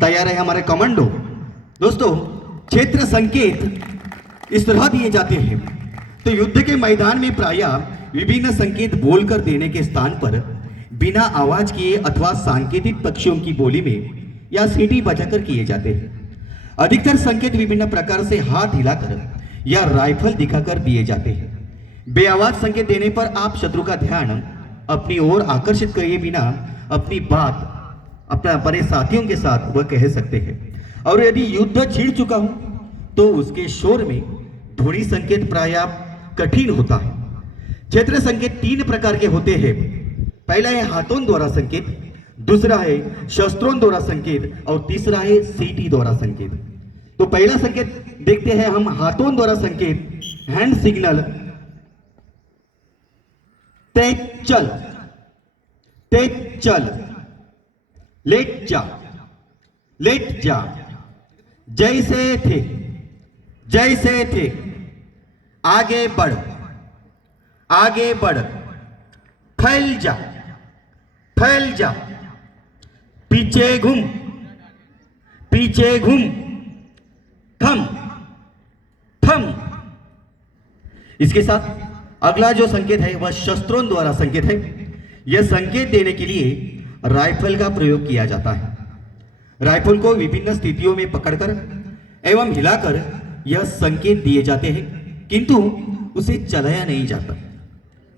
तैयार है हमारे कमांडो। दोस्तों, क्षेत्र संकेत इस तरह दिए जाते हैं। तो युद्ध के मैदान में प्रायः विभिन्न संकेत बोलकर देने के स्थान पर बिना आवाज किए अथवा सांकेतिक पक्षियों की बोली में या सीटी बजाकर किए जाते हैं। अधिकतर संकेत विभिन्न प्रकार से हाथ हिलाकर या राइफल दिखाकर दिए जाते हैं। बेआवाज संकेत देने पर आप शत्रु का ध्यान अपनी ओर आकर्षित किए बिना अपनी बात अपने साथियों के साथ वह कह सकते हैं। और यदि युद्ध छिड़ चुका हो तो उसके शोर में ध्वनि संकेत प्रायः कठिन होता है। क्षेत्र संकेत 3 प्रकार के होते हैं। पहला है हाथों द्वारा संकेत, दूसरा है शस्त्रों द्वारा संकेत और तीसरा है सीटी द्वारा संकेत। तो पहला संकेत देखते हैं हम, हाथों द्वारा संकेत, हैंड सिग्नल। तेज चल, तेज चल, लेट जा, लेट जा, जैसे थे, जैसे थे, आगे बढ़, आगे बढ़, फैल जा, फैल जा, पीछे घूम, पीछे घूम, थम, थम। इसके साथ अगला जो संकेत है वह शस्त्रों द्वारा संकेत है। यह संकेत देने के लिए राइफल का प्रयोग किया जाता है। राइफल को विभिन्न स्थितियों में पकड़कर एवं हिलाकर यह संकेत दिए जाते हैं, किंतु उसे चलाया नहीं जाता।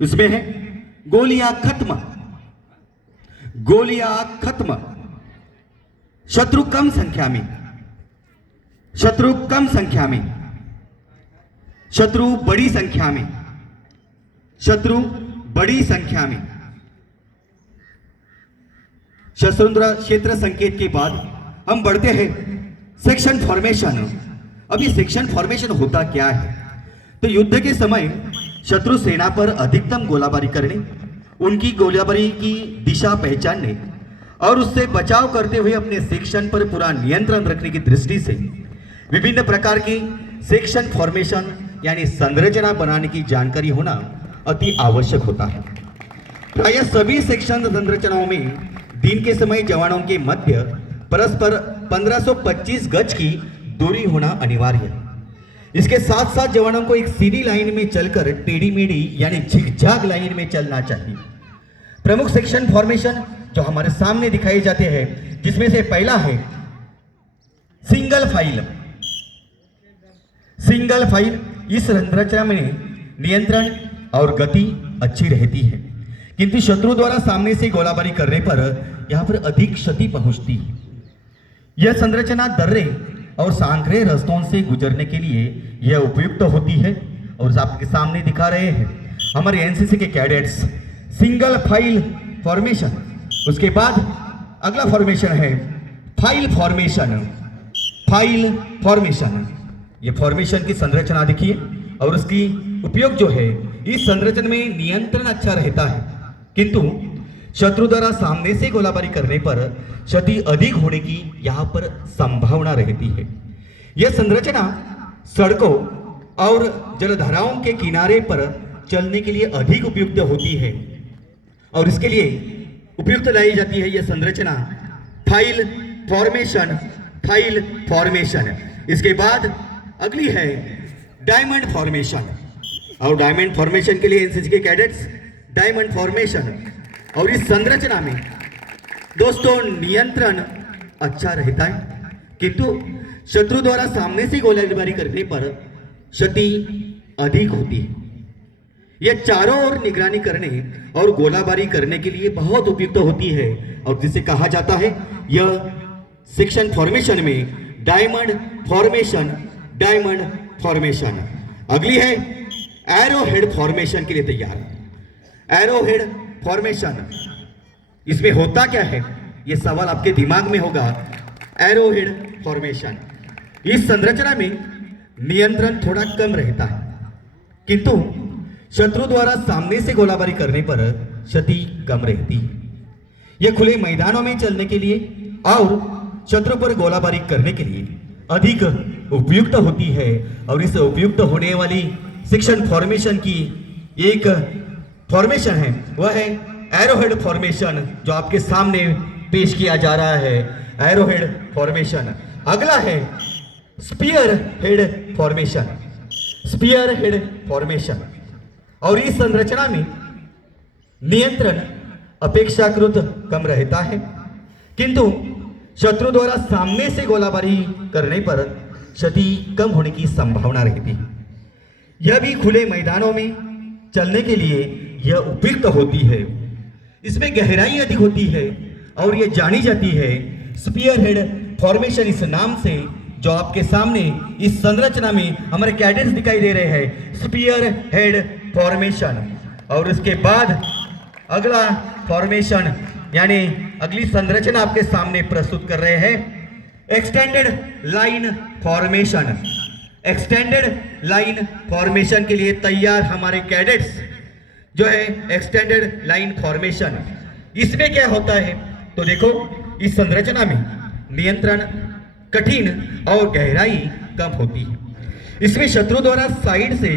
उसमें है गोलियां खत्म, गोलियां खत्म, शत्रु कम संख्या में, शत्रु कम संख्या में, शत्रु बड़ी संख्या में, शत्रु बड़ी संख्या में। शस्त्रों क्षेत्र संकेत के बाद हम बढ़ते हैं सेक्शन फॉर्मेशन। अब ये सेक्शन फॉर्मेशन होता क्या है? तो युद्ध के समय शत्रु सेना पर अधिकतम गोलाबारी करने, उनकी गोलाबारी की दिशा पहचानने और उससे बचाव करते हुए अपने सेक्शन पर पूरा नियंत्रण रखने की दृष्टि से विभिन्न प्रकार की सेक्शन फॉर्मेशन यानी संरचना बनाने की जानकारी होना अति आवश्यक होता है। प्रायः सभी सेक्शन संरचनाओं में दिन के समय जवानों के मध्य परस्पर 1525 गज की दूरी होना अनिवार्य है। इसके साथ साथ जवानों को एक सीधी लाइन में चलकर टेढ़ी मेढ़ी यानी झिकझाक लाइन में चलना चाहिए। प्रमुख सेक्शन फॉर्मेशन जो हमारे सामने दिखाए जाते हैं, जिसमें से पहला है सिंगल फाइल। सिंगल फाइल इस संरचना में नियंत्रण और गति अच्छी रहती है, किंतु शत्रु द्वारा सामने से गोलाबारी करने पर यहां पर अधिक क्षति पहुंचती है। यह संरचना दर्रे और सांकरे रास्तों से गुजरने के लिए यह उपयुक्त होती है और आपके सामने दिखा रहे हैं हमारे एनसीसी के कैडेट्स सिंगल फाइल फॉर्मेशन। उसके बाद अगला फॉर्मेशन है फाइल फॉर्मेशन। फाइल फॉर्मेशन, ये फॉर्मेशन की संरचना देखिए और उसकी उपयोग जो है, इस संरचना में नियंत्रण अच्छा रहता है, किंतु शत्रु द्वारा सामने से गोलाबारी करने पर क्षति अधिक होने की यहां पर संभावना रहती है। यह संरचना सड़कों और जलधाराओं के किनारे पर चलने के लिए अधिक उपयुक्त होती है और इसके लिए उपयुक्त लाई जाती है यह संरचना फाइल फॉर्मेशन। File formation. इसके बाद अगली है डायमंड फॉर्मेशन और डायमंड फॉर्मेशन के लिए एनसीसी के कैडेट्स डायमंड फॉर्मेशन। और इस संरचना में दोस्तों नियंत्रण अच्छा रहता है, किंतु शत्रु द्वारा सामने से गोलाबारी करने पर क्षति अधिक होती है। यह चारों ओर निगरानी करने और गोलाबारी करने के लिए बहुत उपयुक्त होती है और जिसे कहा जाता है यह सेक्शन फॉर्मेशन में डायमंड फॉर्मेशन। Diamond formation. अगली है एरो हेड फॉर्मेशन के लिए तैयार। एरो हेड फॉर्मेशन, इसमें होता क्या है यह सवाल आपके दिमाग में होगा। एरो हेड फॉर्मेशन, इस संरचना में नियंत्रण थोड़ा कम रहता है, किंतु शत्रु द्वारा सामने से गोलाबारी करने पर क्षति कम रहती है। यह खुले मैदानों में चलने के लिए और शत्रु पर गोलाबारी करने के लिए अधिक उपयुक्त होती है और इस उपयुक्त होने वाली सेक्शन फॉर्मेशन की एक फॉर्मेशन है वह है एरोहेड फॉर्मेशन, जो आपके सामने पेश किया जा रहा है। Arrowhead formation. अगला है spearhead formation, spearhead formation. और इस संरचना में नियंत्रण अपेक्षाकृत कम रहता है, किंतु शत्रु द्वारा सामने से गोलाबारी करने पर क्षति कम होने की संभावना रहती है। यह भी खुले मैदानों में चलने के लिए यह उपयुक्त होती है। इसमें गहराई अधिक होती है और यह जानी जाती है स्पीयर हेड फॉर्मेशन इस नाम से, जो आपके सामने इस संरचना में हमारे कैडेट्स दिखाई दे रहे हैं, स्पीयर हेड फॉर्मेशन। और उसके बाद अगला फॉर्मेशन यानी अगली संरचना आपके सामने प्रस्तुत कर रहे हैं extended line formation. Extended line formation के लिए तैयार हमारे कैडेट्स जो है एक्सटेंडेड लाइन फॉर्मेशन। इसमें क्या होता है तो देखो, इस संरचना में नियंत्रण कठिन और गहराई कम होती है। इसमें शत्रु द्वारा साइड से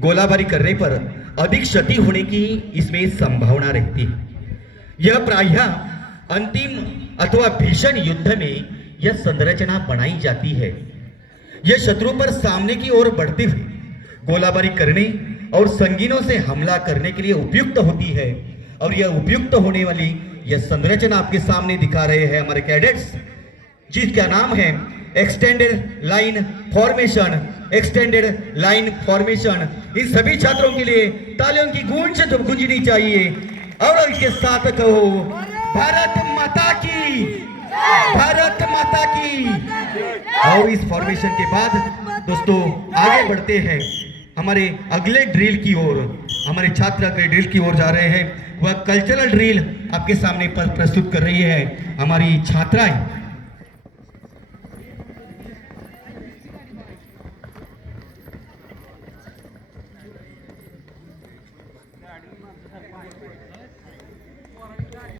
गोलाबारी करने पर अधिक क्षति होने की इसमें संभावना रहती है। यह प्रायः अंतिम अथवा भीषण युद्ध में यह संरचना बनाई जाती है। यह शत्रु पर सामने की ओर बढ़ते हुए गोलाबारी करने और संगीनों से हमला करने के लिए उपयुक्त होती है। और यह उपयुक्त होने वाली यह संरचना आपके सामने दिखा रहे हैं हमारे कैडेट्स, जिसका नाम है extended line formation. Extended line formation. इन सभी छात्रों के लिए तालियों की गूंज तो गूंजनी चाहिए और इसके साथ कहो भारत माता की, भारत माता की। और इस फॉर्मेशन के बाद दोस्तों आगे बढ़ते हैं हमारे अगले ड्रिल की ओर। हमारे छात्र अगले ड्रिल की ओर जा रहे हैं। वह कल्चरल ड्रिल आपके सामने प्रस्तुत कर रही है हमारी छात्राएं।